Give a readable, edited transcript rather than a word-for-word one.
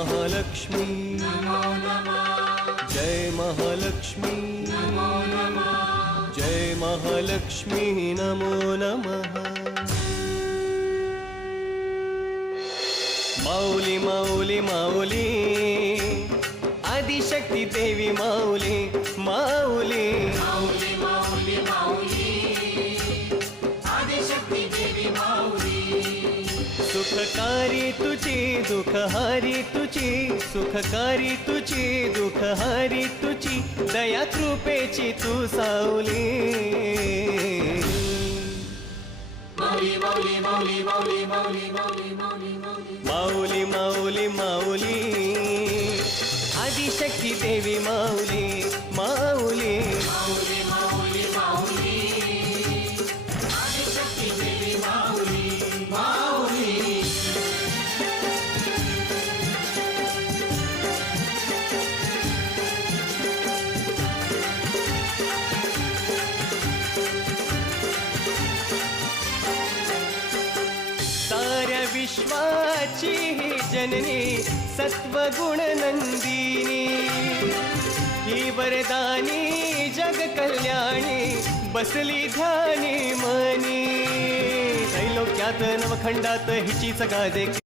महालक्ष्मी जय महालक्ष्मी जय महालक्ष्मी नमो नमः। माऊली माऊली माऊली आदिशक्ती देवी माऊली माऊली माऊली माऊली माऊली आदिशक्ती देवी माऊली। सुखकारी तुझी दुःखहारी तुझी सुखकारी तुझी दुःखहारी तुझी दया कृपेची तू सावली। माऊली माऊली माऊली माऊली माऊली माऊली माऊली माऊली माऊली माऊली आदिशक्ती देवी माऊली माऊली माऊली माऊली माऊली आदिशक्ती देवी माऊली माऊली। साऱ्या विश्वाची ही जननी सत्वगुण नंदिनी ही वरदानी जग कल्याणी बसली ध्यानी मनी। त्रैलोक्यात नवखंडात हिचीच गाजे